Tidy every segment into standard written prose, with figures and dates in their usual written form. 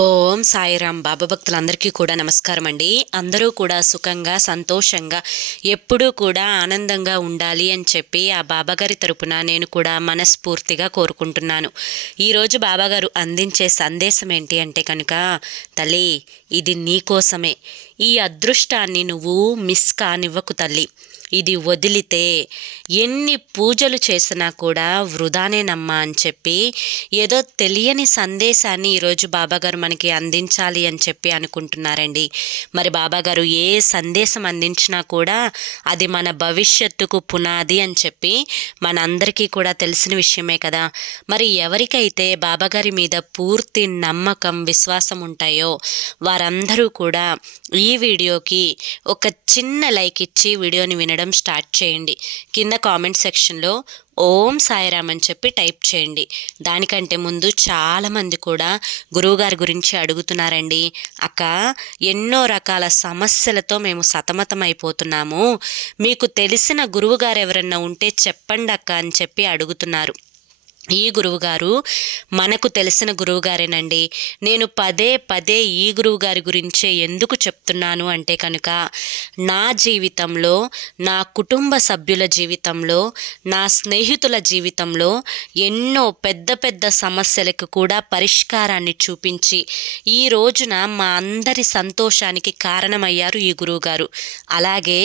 ఓం సాయిరాం. బాబా భక్తులందరికీ కూడా నమస్కారం అండి. అందరూ కూడా సుఖంగా సంతోషంగా ఎప్పుడూ కూడా ఆనందంగా ఉండాలి అని చెప్పి ఆ బాబాగారి తరపున నేను కూడా మనస్ఫూర్తిగా కోరుకుంటున్నాను. ఈరోజు బాబాగారు అందించే సందేశం ఏంటి అంటే కనుక, తల్లి ఇది నీకోసమే. ఈ అదృష్టాన్ని నువ్వు మిస్ కానివ్వకు తల్లి. ఇది వదిలితే ఎన్ని పూజలు చేసినా కూడా వృధానేనమ్మా అని చెప్పి ఏదో తెలియని సందేశాన్ని ఈరోజు బాబాగారు మనకి అందించాలి అని చెప్పి అనుకుంటున్నారండి. మరి బాబాగారు ఏ సందేశం అందించినా కూడా అది మన భవిష్యత్తుకు పునాది అని చెప్పి మనందరికీ కూడా తెలిసిన విషయమే కదా. మరి ఎవరికైతే బాబాగారి మీద పూర్తి నమ్మకం విశ్వాసం ఉంటాయో వారందరూ కూడా ఈ వీడియోకి ఒక చిన్న లైక్ ఇచ్చి వీడియోని వినడం స్టార్ట్ చేయండి. కింద కామెంట్ సెక్షన్లో ఓం సాయిరామ్ అని చెప్పి టైప్ చేయండి. దానికంటే ముందు చాలామంది కూడా గురువుగారి గురించి అడుగుతున్నారండి. అక్క, ఎన్నో రకాల సమస్యలతో మేము సతమతం అయిపోతున్నాము, మీకు తెలిసిన గురువుగారు ఎవరన్నా ఉంటే చెప్పండి అక్క అని చెప్పి అడుగుతున్నారు. ఈ గురువుగారు మనకు తెలిసిన గురువుగారేనండి. నేను పదే పదే ఈ గురువుగారి గురించే ఎందుకు చెప్తున్నాను అంటే కనుక, నా జీవితంలో, నా కుటుంబ సభ్యుల జీవితంలో, నా స్నేహితుల జీవితంలో ఎన్నో పెద్ద పెద్ద సమస్యలకు కూడా పరిష్కారాన్ని చూపించి ఈ రోజున మా అందరి సంతోషానికి కారణమయ్యారు ఈ గురువుగారు. అలాగే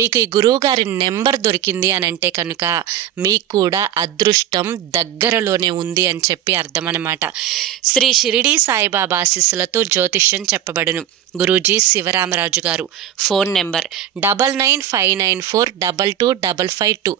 మీకు ఈ గురువుగారి నెంబర్ దొరికింది అని అంటే కనుక మీకు కూడా అదృష్టం దగ్గరలోనే ఉంది అని చెప్పి అర్థం అన్నమాట. శ్రీ షిరిడి సాయిబాబా ఆశీస్సులతో జ్యోతిష్యం చెప్పబడును. గురూజీ శివరామరాజు గారు. Phone number 9959422552.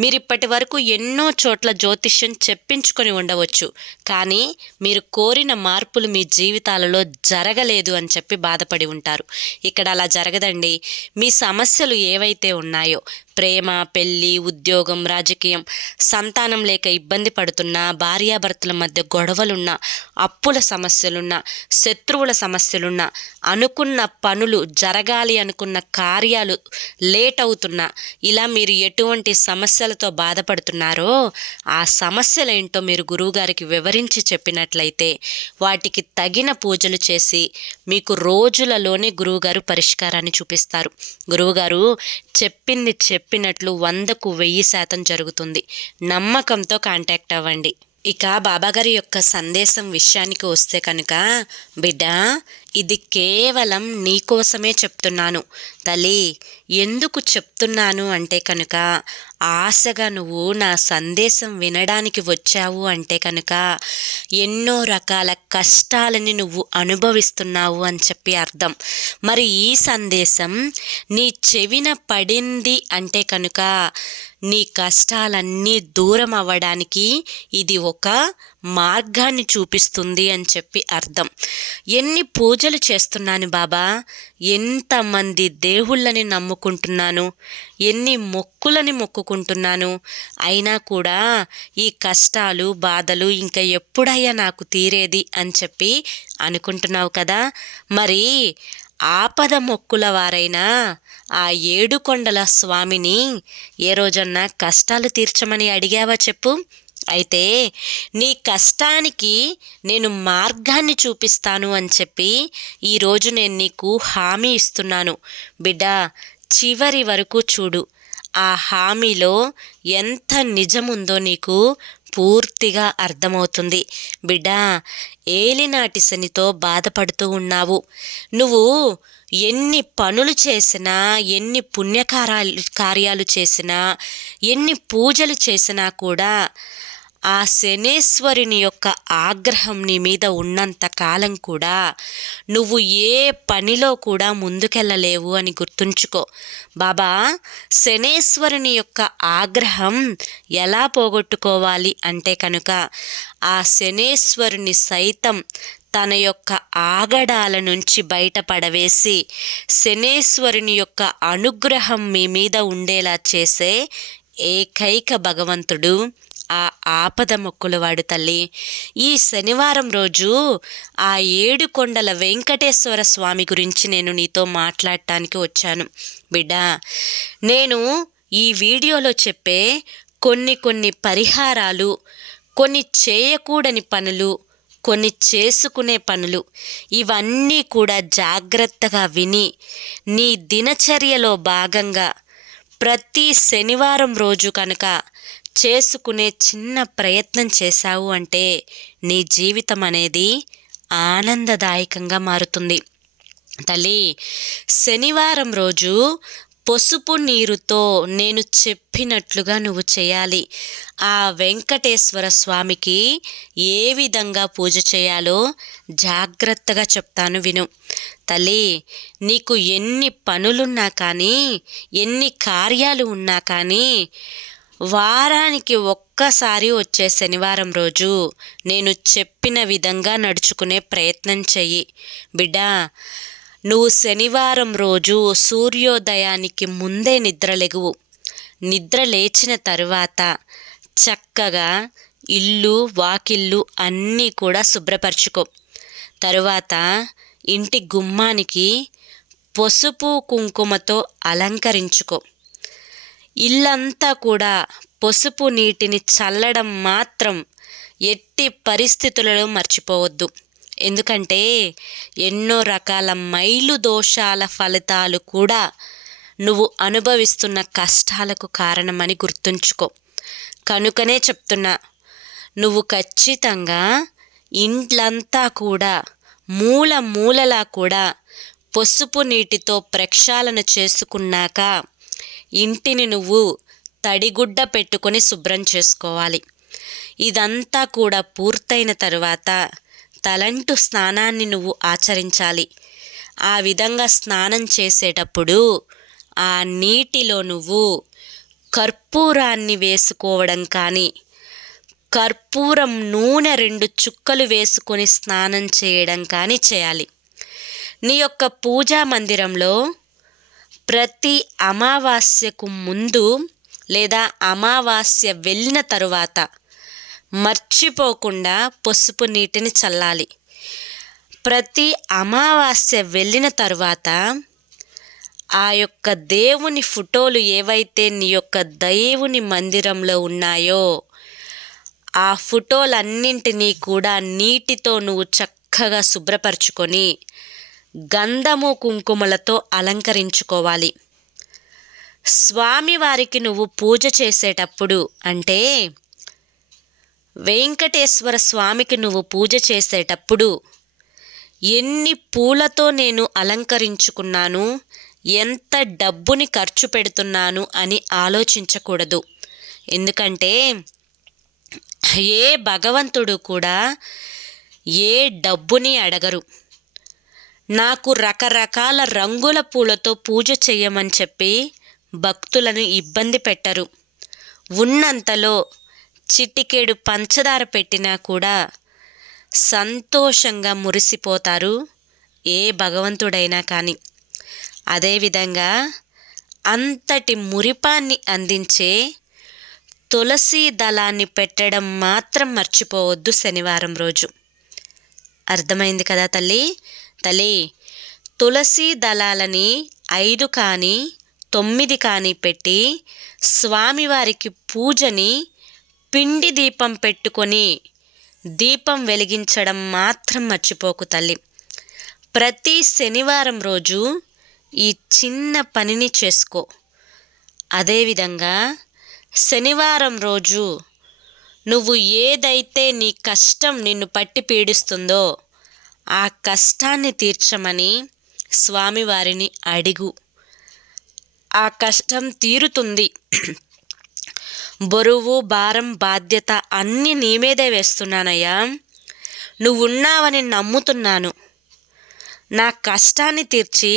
మీరు ఇప్పటి వరకు ఎన్నో చోట్ల జ్యోతిష్యం చెప్పించుకొని ఉండవచ్చు, కానీ మీరు కోరిన మార్పులు మీ జీవితాలలో జరగలేదు అని చెప్పి బాధపడి ఉంటారు. ఇక్కడ అలా జరగదండి. మీ సమస్యలు ఏవైతే ఉన్నాయో, ప్రేమ, పెళ్ళి, ఉద్యోగం, రాజకీయం, సంతానం లేక ఇబ్బంది పడుతున్నా, భార్యాభర్తల మధ్య గొడవలున్నా, అప్పుల సమస్యలున్నా, శత్రువుల సమస్యలున్నా, అనుకున్న పనులు జరగాలి అనుకున్న కార్యాలు లేట్ అవుతున్నా, ఇలా మీరు ఎటువంటి సమస్యలతో బాధపడుతున్నారో ఆ సమస్యలేంటో మీరు గురువుగారికి వివరించి చెప్పినట్లయితే వాటికి తగిన పూజలు చేసి మీకు రోజులలోనే గురువుగారు పరిష్కారాన్ని చూపిస్తారు. గురువుగారు చెప్పింది చెప్పినట్లు 100కు 1000% జరుగుతుంది. నమ్మకంతో కాంటాక్ట్ అవ్వండి. ఇక బాబాగారి యొక్క సందేశం విషయానికి వస్తే కనుక, బిడ్డ, ఇది కేవలం నీకోసమే చెప్తున్నాను తల్లి. ఎందుకు చెప్తున్నాను అంటే కనుక, ఆశగా నువ్వు నా సందేశం వినడానికి వచ్చావు అంటే కనుక ఎన్నో రకాల కష్టాలని నువ్వు అనుభవిస్తున్నావు అని చెప్పి అర్థం. మరి ఈ సందేశం నీ చెవిన పడింది అంటే కనుక నీ కష్టాలన్నీ దూరం అవ్వడానికి ఇది ఒక మార్గాన్ని చూపిస్తుంది అని చెప్పి అర్థం. ఎన్ని పూజలు చేస్తున్నాను బాబా, ఎంతమంది దేవుళ్ళని నమ్ముకుంటున్నాను, ఎన్ని మొక్కులని మొక్కుకుంటున్నాను, అయినా కూడా ఈ కష్టాలు బాధలు ఇంకా ఎప్పుడయ్యా నాకు తీరేది అని చెప్పి అనుకుంటున్నావు కదా. మరి ఆపద మొక్కుల వారైనా ఆ ఏడుకొండల స్వామిని ఏ రోజన్నా కష్టాలు తీర్చమని అడిగావా చెప్పు? అయితే నీ కష్టానికి నేను మార్గాన్ని చూపిస్తాను అని చెప్పి ఈరోజు నేను నీకు హామీ ఇస్తున్నాను. బిడ్డ, చివరి వరకు చూడు. ఆ హామీలో ఎంత నిజముందో నీకు పూర్తిగా అర్థమవుతుంది. బిడ్డ, ఏలినాటి శనితో బాధపడుతూ ఉన్నావు. నువ్వు ఎన్ని పనులు చేసినా, ఎన్ని కార్యాలు చేసినా, ఎన్ని పూజలు చేసినా కూడా ఆ శనేశ్వరుని యొక్క ఆగ్రహం నీ మీద ఉన్నంత కాలం కూడా నువ్వు ఏ పనిలో కూడా ముందుకెళ్ళలేవు అని గుర్తుంచుకో. బాబా, శనేశ్వరుని యొక్క ఆగ్రహం ఎలా పోగొట్టుకోవాలి అంటే కనుక ఆ శనేశ్వరుని సైతం తన యొక్క ఆగడాల నుంచి బయటపడవేసి శనేశ్వరుని యొక్క అనుగ్రహం మీ మీద ఉండేలా చేసే ఏకైక భగవంతుడు ఆ ఆపద మొక్కులవాడు తల్లి. ఈ శనివారం రోజు ఆ ఏడుకొండల వెంకటేశ్వర స్వామి గురించి నేను నీతో మాట్లాడటానికి వచ్చాను. బిడ్డ, నేను ఈ వీడియోలో చెప్పే కొన్ని పరిహారాలు, కొన్ని చేయకూడని పనులు, కొన్ని చేసుకునే పనులు, ఇవన్నీ కూడా జాగ్రత్తగా విని నీ దినచర్యలో భాగంగా ప్రతి శనివారం రోజు కనుక చేసుకునే చిన్న ప్రయత్నం చేశావు అంటే నీ జీవితం అనేది ఆనందదాయకంగా మారుతుంది. తల్లి, శనివారం రోజు పసుపు నీరుతో నేను చెప్పినట్లుగా నువ్వు చేయాలి. ఆ వెంకటేశ్వర స్వామికి ఏ విధంగా పూజ చేయాలో జాగ్రత్తగా చెప్తాను విను. తల్లి, నీకు ఎన్ని పనులున్నా కానీ, ఎన్ని కార్యాలు ఉన్నా కానీ, వారానికి ఒక్కసారి వచ్చే శనివారం రోజు నేను చెప్పిన విధంగా నడుచుకునే ప్రయత్నం చెయ్యి. బిడ్డా, నువ్వు శనివారం రోజు సూర్యోదయానికి ముందే నిద్రలెగువు. నిద్ర లేచిన తరువాత చక్కగా ఇల్లు వాకిళ్ళు అన్నీ కూడా శుభ్రపరచుకో. తరువాత ఇంటి గుమ్మానికి పసుపు కుంకుమతో అలంకరించుకో. ఇల్లంతా కూడా పసుపు నీటిని చల్లడం మాత్రం ఎట్టి పరిస్థితులలో మర్చిపోవద్దు. ఎందుకంటే ఎన్నో రకాల మైలు దోషాల ఫలితాలు కూడా నువ్వు అనుభవిస్తున్న కష్టాలకు కారణమని గుర్తుంచుకో. కనుకనే చెప్తున్నా, నువ్వు ఖచ్చితంగా ఇంట్లంతా కూడా మూల మూలలా కూడా పసుపు నీటితో ప్రక్షాళన చేసుకున్నాక ఇంటిని నువ్వు తడిగుడ్డ పెట్టుకొని శుభ్రం చేసుకోవాలి. ఇదంతా కూడా పూర్తయిన తరువాత తలంటు స్నానాన్ని నువ్వు ఆచరించాలి. ఆ విధంగా స్నానం చేసేటప్పుడు ఆ నీటిలో నువ్వు కర్పూరాన్ని వేసుకోవడం కానీ, కర్పూరం నూనె 2 చుక్కలు వేసుకొని స్నానం చేయడం కానీ చేయాలి. నీ యొక్క పూజా మందిరంలో ప్రతి అమావాస్యకు ముందు లేదా అమావాస్య వెళ్ళిన తరువాత మర్చిపోకుండా పసుపు నీటిని చల్లాలి. ప్రతి అమావాస్య వెళ్ళిన తరువాత ఆ యొక్క దేవుని ఫోటోలు ఏవైతే నీ యొక్క దేవుని మందిరంలో ఉన్నాయో ఆ ఫోటోలన్నింటినీ కూడా నీటితో నువ్వు చక్కగా శుభ్రపరచుకొని గంధము కుంకుమలతో అలంకరించుకోవాలి. స్వామివారికి నువ్వు పూజ చేసేటప్పుడు, అంటే వెంకటేశ్వర స్వామికి నువ్వు పూజ చేసేటప్పుడు ఎన్ని పూలతో నేను అలంకరించుకున్నాను, ఎంత డబ్బుని ఖర్చు పెడుతున్నాను అని ఆలోచించకూడదు. ఎందుకంటే ఏ భగవంతుడు కూడా ఏ డబ్బుని అడగరు. నాకు రకరకాల రంగుల పూలతో పూజ చెయ్యమని చెప్పి భక్తులను ఇబ్బంది పెట్టరు. ఉన్నంతలో చిటికెడు పంచదార పెట్టినా కూడా సంతోషంగా మురిసిపోతారు ఏ భగవంతుడైనా కానీ. అదేవిధంగా అంతటి మురిపాన్ని అందించే తులసి దళాన్ని పెట్టడం మాత్రం మర్చిపోవద్దు శనివారం రోజు. అర్థమైంది కదా తల్లి? తల్లి, తులసి దళాలని 5 కానీ 9 కానీ పెట్టి స్వామివారికి పూజని పిండి దీపం పెట్టుకొని దీపం వెలిగించడం మాత్రం మర్చిపోకు తల్లి. ప్రతి శనివారం రోజు ఈ చిన్న పనిని చేసుకో. అదేవిధంగా శనివారం రోజు నువ్వు ఏదైతే నీ కష్టం నిన్ను పట్టి పీడిస్తుందో ఆ కష్టాన్ని తీర్చమని స్వామివారిని అడుగు. ఆ కష్టం తీరుతుంది. బరువు, భారం, బాధ్యత అన్నీ నీ మీదే వేస్తున్నానయ్యా, నువ్వున్నావని నమ్ముతున్నాను, నా కష్టాన్ని తీర్చి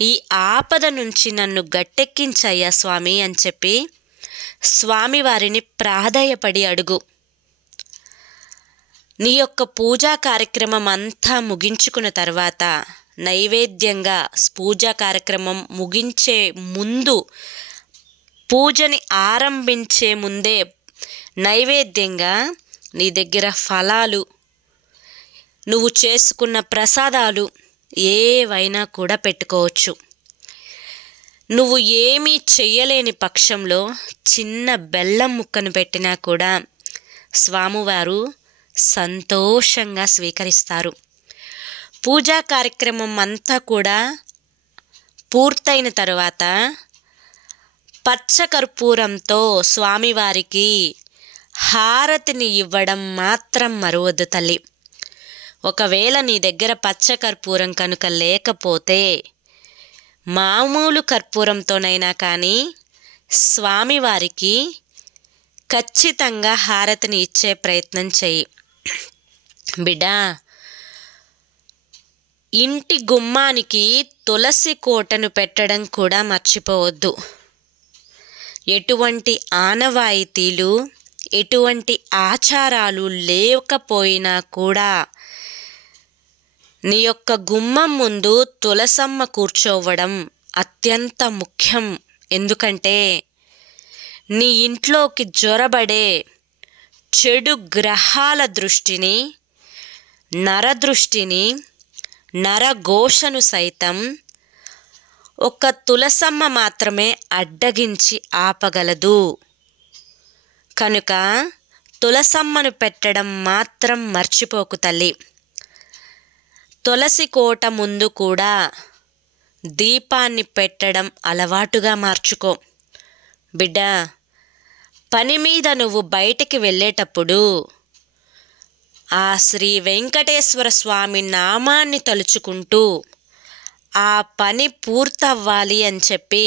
ఈ ఆపద నుంచి నన్ను గట్టెక్కించయ్యా స్వామి అని చెప్పి స్వామివారిని ప్రాధేయపడి అడుగు. నీ యొక్క పూజా కార్యక్రమం అంతా ముగించుకున్న తర్వాత నైవేద్యంగా పూజా కార్యక్రమం ముగించే ముందు, పూజని ఆరంభించే ముందే నైవేద్యంగా నీ దగ్గర ఫలాలు, నువ్వు చేసుకున్న ప్రసాదాలు ఏవైనా కూడా పెట్టుకోవచ్చు. నువ్వు ఏమీ చెయ్యలేని పక్షంలో చిన్న బెల్లం ముక్కను పెట్టినా కూడా స్వామివారు సంతోషంగా స్వీకరిస్తారు. పూజా కార్యక్రమం అంతా కూడా పూర్తయిన తరువాత పచ్చకర్పూరంతో స్వామివారికి హారతిని ఇవ్వడం మాత్రం మరువద్దు తల్లి. ఒకవేళ నీ దగ్గర పచ్చకర్పూరం కనుక లేకపోతే మామూలు కర్పూరంతోనైనా కానీ స్వామివారికి ఖచ్చితంగా హారతిని ఇచ్చే ప్రయత్నం చెయ్యి. బిడ్డా, ఇంటి గుమ్మానికి తులసి కోటను పెట్టడం కూడా మర్చిపోవద్దు. ఎటువంటి ఆనవాయితీలు, ఎటువంటి ఆచారాలు లేకపోయినా కూడా నీ యొక్క గుమ్మం ముందు తులసమ్మ కూర్చోవడం అత్యంత ముఖ్యం. ఎందుకంటే నీ ఇంట్లోకి జొరబడే చెడు గ్రహాల దృష్టిని, నరదృష్టిని, నరఘోషను సైతం ఒక తులసమ్మ మాత్రమే అడ్డగించి ఆపగలదు. కనుక తులసమ్మను పెట్టడం మాత్రం మర్చిపోకు తల్లి. తులసి కోట ముందు కూడా దీపాన్ని పెట్టడం అలవాటుగా మార్చుకో. బిడ్డ, పని మీద నువ్వు బయటికి వెళ్ళేటప్పుడు ఆ శ్రీ వెంకటేశ్వర స్వామి నామాన్ని తలుచుకుంటూ ఆ పని పూర్తవ్వాలి అని చెప్పి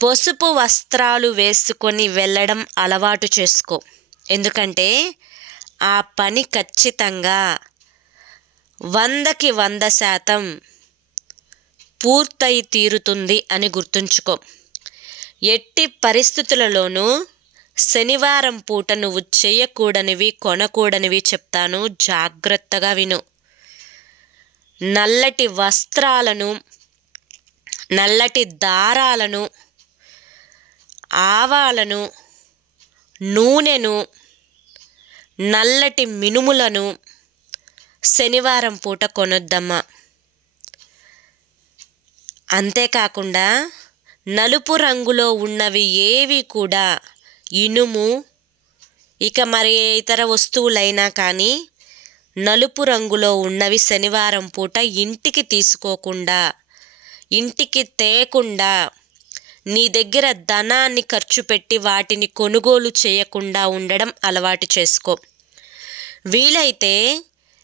పసుపు వస్త్రాలు వేసుకొని వెళ్ళడం అలవాటు చేసుకో. ఎందుకంటే ఆ పని ఖచ్చితంగా 100కి 100% పూర్తయి తీరుతుంది అని గుర్తుంచుకో. ఎట్టి పరిస్థితులలోనూ శనివారం పూట నువ్వు చేయకూడనివి, కొనకూడనివి చెప్తాను, జాగ్రత్తగా విను. నల్లటి వస్త్రాలను, నల్లటి దారాలను, ఆవాలను, నూనెను, నల్లటి మినుములను శనివారం పూట కొనొద్దమ్మా. అంతేకాకుండా నలుపు రంగులో ఉన్నవి ఏవి కూడా, ఇనుము, ఇక మరి ఇతర వస్తువులైనా కానీ నలుపు రంగులో ఉన్నవి శనివారం పూట ఇంటికి తీసుకోకుండా, ఇంటికి తేకుండా, నీ దగ్గర ధనాన్ని ఖర్చు పెట్టి వాటిని కొనుగోలు చేయకుండా ఉండడం అలవాటు చేసుకో. వీలైతే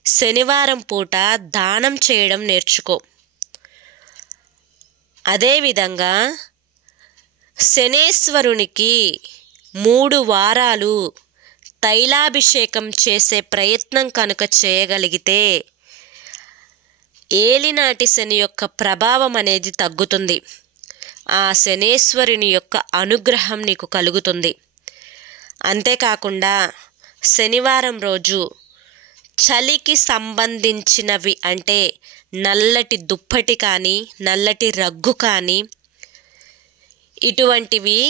శనివారం పూట దానం చేయడం నేర్చుకో. అదేవిధంగా శనేశ్వరునికి 3 వారాలు తైలాభిషేకం చేసే ప్రయత్నం కనుక చేయగలిగితే ఏలినాటి శని యొక్క ప్రభావం అనేది తగ్గుతుంది. ఆ శనేశ్వరుని యొక్క అనుగ్రహం నీకు కలుగుతుంది. అంతేకాకుండా శనివారం రోజు చలికి సంబంధించినవి అంటే నల్లటి దుప్పటి కానీ, నల్లటి రగ్గు కానీ, ఇటువంటివి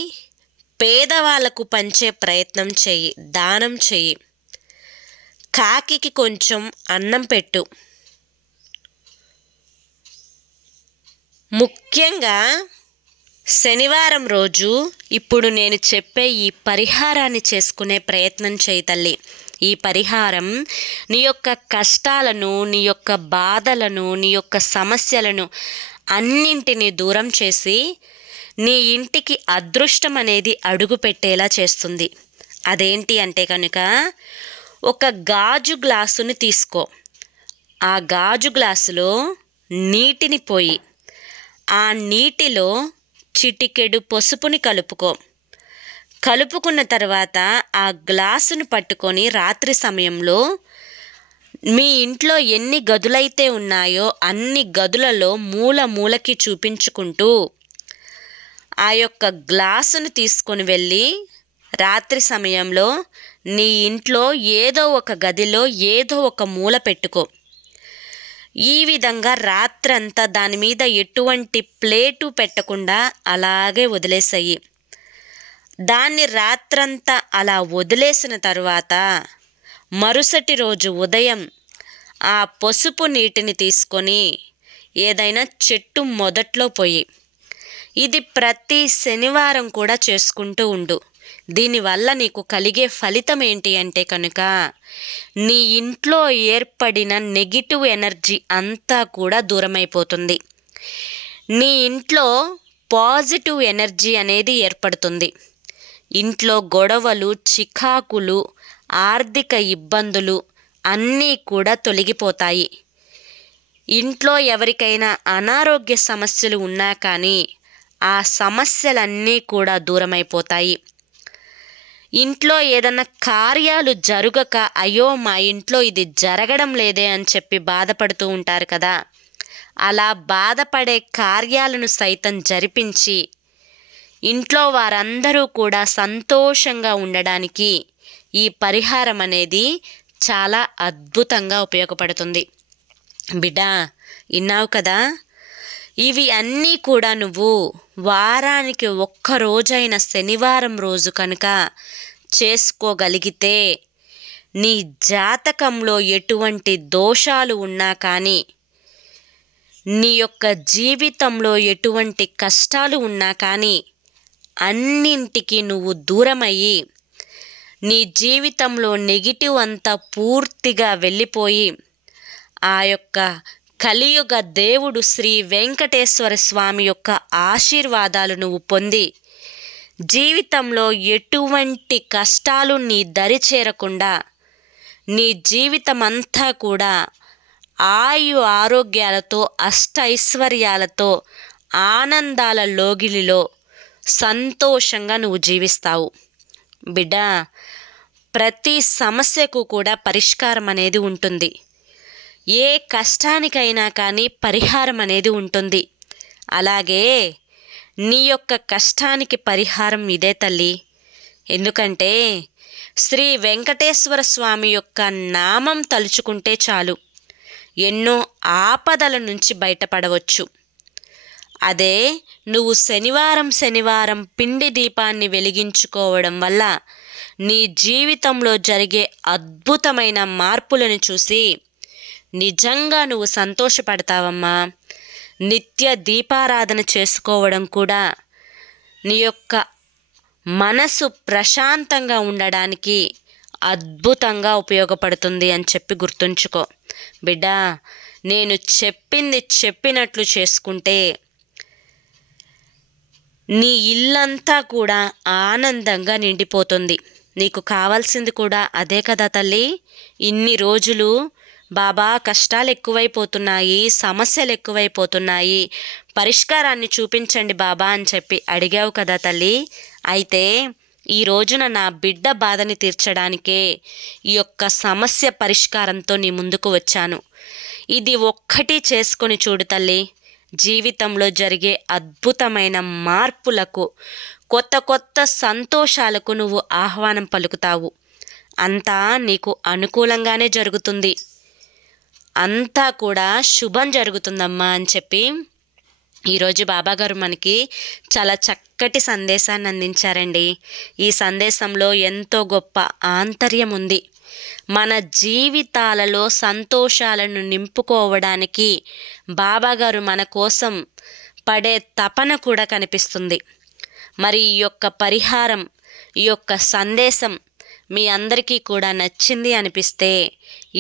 పేదవాళ్ళకు పంచే ప్రయత్నం చెయ్యి, దానం చెయ్యి. కాకికి కొంచెం అన్నం పెట్టు. ముఖ్యంగా శనివారం రోజు ఇప్పుడు నేను చెప్పే ఈ పరిహారాన్ని చేసుకునే ప్రయత్నం చేయి తల్లి. ఈ పరిహారం నీ యొక్క కష్టాలను, నీ యొక్క బాధలను, నీ యొక్క సమస్యలను అన్నింటినీ దూరం చేసి నీ ఇంటికి అదృష్టం అనేది అడుగు పెట్టేలా చేస్తుంది. అదేంటి అంటే కనుక ఒక గాజు గ్లాసుని తీసుకో. ఆ గాజు గ్లాసులో నీటిని పోయి ఆ నీటిలో చిటికెడు పసుపుని కలుపుకో. కలుపుకున్న తర్వాత ఆ గ్లాసును పట్టుకొని రాత్రి సమయంలో మీ ఇంట్లో ఎన్ని గదులైతే ఉన్నాయో అన్ని గదులలో మూలకి చూపించుకుంటూ ఆ యొక్క గ్లాసును తీసుకొని వెళ్ళి రాత్రి సమయంలో నీ ఇంట్లో ఏదో ఒక గదిలో ఏదో ఒక మూల పెట్టుకో. ఈ విధంగా రాత్రంతా దాని మీద ఎటువంటి ప్లేటు పెట్టకుండా అలాగే వదిలేసాయి. దాన్ని రాత్రంతా అలా వదిలేసిన తరువాత మరుసటి రోజు ఉదయం ఆ పసుపు నీటిని తీసుకొని ఏదైనా చెట్టు మొదట్లో పోయి, ఇది ప్రతి శనివారం కూడా చేసుకుంటూ ఉండు. దీనివల్ల నీకు కలిగే ఫలితం ఏంటి అంటే కనుక నీ ఇంట్లో ఏర్పడిన నెగిటివ్ ఎనర్జీ అంతా కూడా దూరమైపోతుంది. నీ ఇంట్లో పాజిటివ్ ఎనర్జీ అనేది ఏర్పడుతుంది. ఇంట్లో గొడవలు, చికాకులు, ఆర్థిక ఇబ్బందులు అన్నీ కూడా తొలగిపోతాయి. ఇంట్లో ఎవరికైనా అనారోగ్య సమస్యలు ఉన్నా కానీ ఆ సమస్యలన్నీ కూడా దూరమైపోతాయి. ఇంట్లో ఏదన్నా కార్యాలు జరగక అయ్యో మా ఇంట్లో ఇది జరగడం లేదే అని చెప్పి బాధపడుతూ ఉంటారు కదా, అలా బాధపడే కార్యాలను సైతం జరిపించి ఇంట్లో వారందరూ కూడా సంతోషంగా ఉండడానికి ఈ పరిహారం అనేది చాలా అద్భుతంగా ఉపయోగపడుతుంది. బిడ్డా, విన్నావు కదా, ఇవి అన్నీ కూడా నువ్వు వారానికి ఒక్క రోజైన శనివారం రోజు కనుక చేసుకోగలిగితే నీ జాతకంలో ఎటువంటి దోషాలు ఉన్నా కానీ, నీ యొక్క జీవితంలో ఎటువంటి కష్టాలు ఉన్నా కానీ అన్నింటికి నువ్వు దూరమయ్యి నీ జీవితంలో నెగిటివ్ అంతా పూర్తిగా వెళ్ళిపోయి ఆ యొక్క కలియుగ దేవుడు శ్రీ వెంకటేశ్వర స్వామి యొక్క ఆశీర్వాదాలు నువ్వు పొంది జీవితంలో ఎటువంటి కష్టాలు నీ దరి చేరకుండా నీ జీవితం అంతా కూడా ఆయు ఆరోగ్యాలతో అష్టైశ్వర్యాలతో ఆనందాల లోగిలిలో సంతోషంగా నువ్వు జీవిస్తావు. బిడ్డా, ప్రతి సమస్యకు కూడా పరిష్కారం అనేది ఉంటుంది. ఏ కష్టానికైనా కానీ పరిహారం అనేది ఉంటుంది. అలాగే నీ యొక్క కష్టానికి పరిహారం ఇదే తల్లి. ఎందుకంటే శ్రీ వెంకటేశ్వర స్వామి యొక్క నామం తలుచుకుంటే చాలు ఎన్నో ఆపదల నుంచి బయటపడవచ్చు. అదే నువ్వు శనివారం పిండి దీపాన్ని వెలిగించుకోవడం వల్ల నీ జీవితంలో జరిగే అద్భుతమైన మార్పులను చూసి నిజంగా నువ్వు సంతోషపడతావమ్మా. నిత్య దీపారాధన చేసుకోవడం కూడా నీ యొక్క మనసు ప్రశాంతంగా ఉండడానికి అద్భుతంగా ఉపయోగపడుతుంది అని చెప్పి గుర్తుంచుకో. బిడ్డా, నేను చెప్పింది చెప్పినట్లు చేసుకుంటే నీ ఇల్లంతా కూడా ఆనందంగా నిండిపోతుంది. నీకు కావాల్సింది కూడా అదే కదా తల్లి. ఇన్ని రోజులు బాబా కష్టాలు ఎక్కువైపోతున్నాయి, సమస్యలు ఎక్కువైపోతున్నాయి, పరిష్కారాన్ని చూపించండి బాబా అని చెప్పి అడిగావు కదా తల్లి. అయితే ఈ రోజున నా బిడ్డ బాధని తీర్చడానికే ఈ యొక్క సమస్య పరిష్కారంతో నీ ముందుకు వచ్చాను. ఇది ఒక్కటి చేసుకొని చూడు తల్లి, జీవితంలో జరిగే అద్భుతమైన మార్పులకు, కొత్త కొత్త సంతోషాలకు నువ్వు ఆహ్వానం పలుకుతావు. అంతా నీకు అనుకూలంగానే జరుగుతుంది, అంతా కూడా శుభం జరుగుతుందమ్మా అని చెప్పి ఈరోజు బాబాగారు మనకి చాలా చక్కటి సందేశాన్ని అందించారండి. ఈ సందేశంలో ఎంతో గొప్ప ఆంతర్యం ఉంది. మన జీవితాలలో సంతోషాలను నింపుకోవడానికి బాబాగారు మన కోసం పడే తపన కూడా కనిపిస్తుంది. మరి ఈ యొక్క పరిహారం, ఈ యొక్క సందేశం మీ అందరికీ కూడా నచ్చింది అనిపిస్తే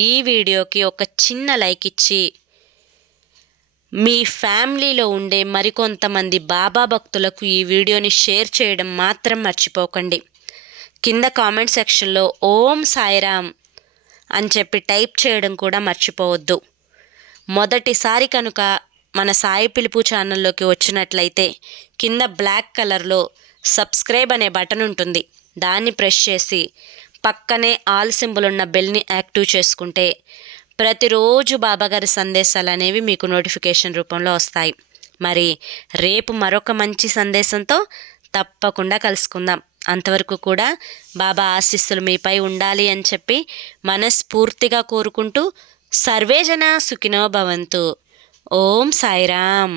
ఈ వీడియోకి ఒక చిన్న లైక్ ఇచ్చి మీ ఫ్యామిలీలో ఉండే మరికొంతమంది బాబా భక్తులకు ఈ వీడియోని షేర్ చేయడం మాత్రం మర్చిపోకండి. కింద కామెంట్ సెక్షన్లో ఓం సాయిరామ్ అని చెప్పి టైప్ చేయడం కూడా మర్చిపోవద్దు. మొదటిసారి కనుక మన సాయి పిలుపు ఛానల్లోకి వచ్చినట్లయితే కింద బ్లాక్ కలర్లో సబ్స్క్రైబ్ అనే బటన్ ఉంటుంది, దాన్ని ప్రెస్ చేసి పక్కనే ఆల్ సింబల్ ఉన్న బెల్ని యాక్టివ్ చేసుకుంటే ప్రతిరోజు బాబాగారి సందేశాలు అనేవి మీకు నోటిఫికేషన్ రూపంలో వస్తాయి. మరి రేపు మరొక మంచి సందేశంతో తప్పకుండా కలుసుకుందాం. అంతవరకు కూడా బాబా ఆశీస్సులు మీపై ఉండాలి అని చెప్పి మనస్ఫూర్తిగా కోరుకుంటూ సర్వేజన సుఖినో భవంతు. ఓం సాయిరామ్.